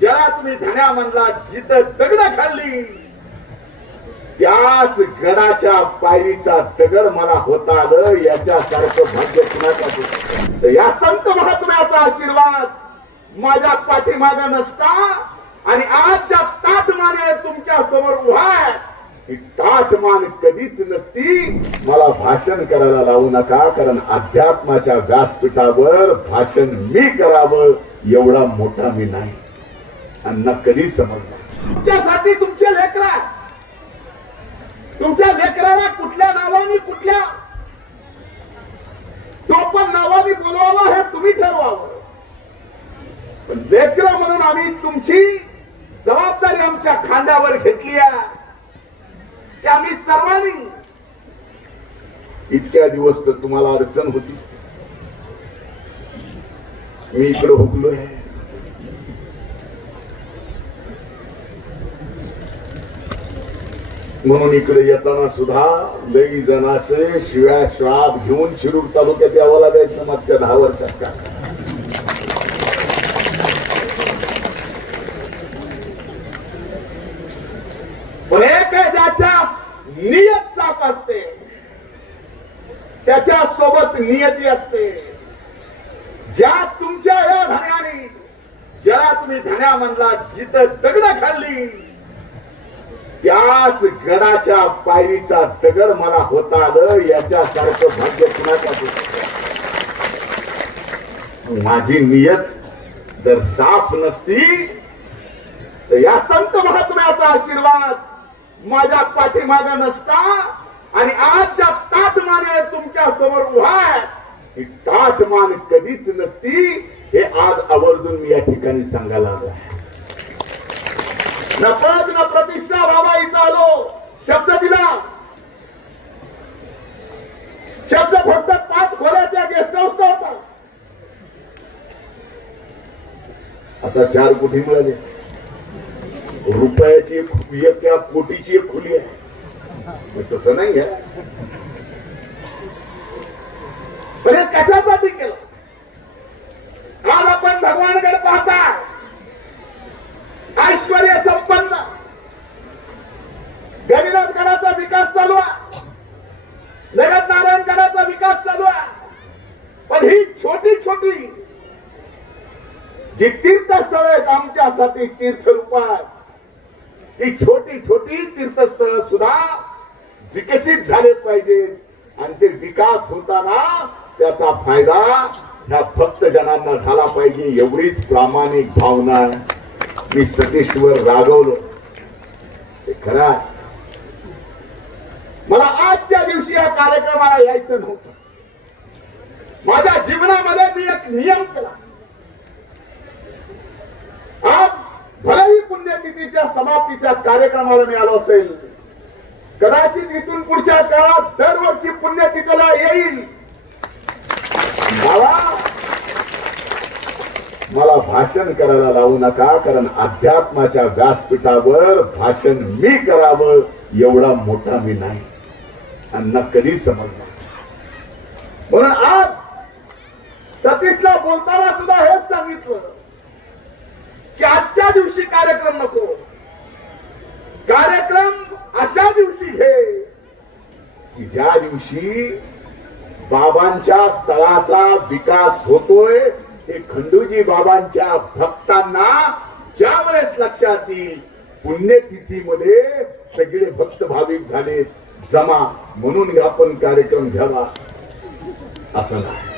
ज्याला तुम्ही धन्या म्हणला जिथं दगड खाल्ली त्याच गडाच्या पायरीचा दगड मला होता आलं याच्यासारखं भाग्य कुणाचा तर या संत महात्म्याचा आशीर्वाद माझ्या पाठीमाग नसता आणि आज ज्या ताटमाने तुमच्यासमोर उभा आहे ही ताटमान कधीच नसती. मला भाषण करायला लावू नका कारण अध्यात्माच्या व्यासपीठावर भाषण मी करावं एवढा मोठा मी नाही. त्यांना कधीच समजणार तुमच्यासाठी तुमचे लेकरा तुमच्या लेकराला कुठल्या नावाने कुठल्या टोपण नावाने बोलवावं हे तुम्ही ठरवावं. पण लेकरं म्हणून आम्ही तुमची जबाबदारी आमच्या खांद्यावर घेतली आहे. आम्ही सर्वांनी इतक्या दिवस तर तुम्हाला अडचण होती. मी इकडे हुकलोय. म्हणून इकडे येताना सुद्धा लई जणाचे शिव्या श्राप घेऊन शिरूर तालुक्यात यावं लागायचं मागच्या दहा वर्षात का? नियत चाप असते. त्याच्या सोबत नियती असते. ज्या तुमच्या या धन्याने ज्याला तुम्ही धन्या म्हणला जिथं दगड खाल्ली त्याच गडाच्या पायरीचा दगड मला होता आलं याच्यासारखं भाग्य माझी नियत जर साफ नसती तर या संत महात्म्याचा आशीर्वाद माझ्या पाठीमाग नसता आणि आज ज्या ताटमाने तुमच्यासमोर उभा आहे ही ताटमान कधीच नसती हे आज आवर्जून मी या ठिकाणी सांगायला आलो आहे न पद न प्रतिष्ठा बाबा इथं आलो. शब्द दिला. शब्द फक्त पाच खोल्याच्या गेस्ट हाऊसचा होता. आता चार कोटी मिळाले. रुपयाची एक त्या कोटीची एक खोली आहे. तसं नाही आहे पण कशासाठी केलं आज आपण भगवानकडे पाहता ऐश्वर्य संपन्न गणिनाथ गडाचा विकास चालू आहे जगत नारायण गडाचा विकास चालू आहे पण ही छोटी छोटी. जी तीर्थस्थळ आहेत आमच्यासाठी तीर्थरूपात ही छोटी छोटी तीर्थस्थळ सुद्धा विकसित झाले पाहिजेत आणि ते विकास होताना त्याचा फायदा ह्या भक्त जनांना झाला पाहिजे एवढीच प्रामाणिक भावना मी सतीशवर रागवलो. ते खरं मला आजच्या दिवशी या कार्यक्रमाला यायचं नव्हतं. माझ्या जीवनामध्ये मी एक नियम केला. आज भलेही पुण्यतिथीच्या समाप्तीच्या कार्यक्रमाला मी आलो असेल. कदाचित इथून पुढच्या काळात दरवर्षी पुण्यतिथीला येईल. मला भाषण करायला लावू नका कारण अध्यात्माच्या व्यासपीठावर भाषण मी करावं एवढा मोठा मी नाही. आणि कधी समजणार? म्हणून आज सतीशला बोलताना सुद्धा हेच सांगितलं की आजच्या दिवशी कार्यक्रम नको. कार्यक्रम अशा दिवशी घे की ज्या दिवशी बाबांच्या स्थळाचा विकास होतोय हे खंडूजी बाबांच्या भक्तांना ज्यावेळेस लक्षात येईल पुण्यतिथीमध्ये सगळे भक्त भाविक झाले जमा म्हणून आपण कार्यक्रम घ्यावा. असं नाही.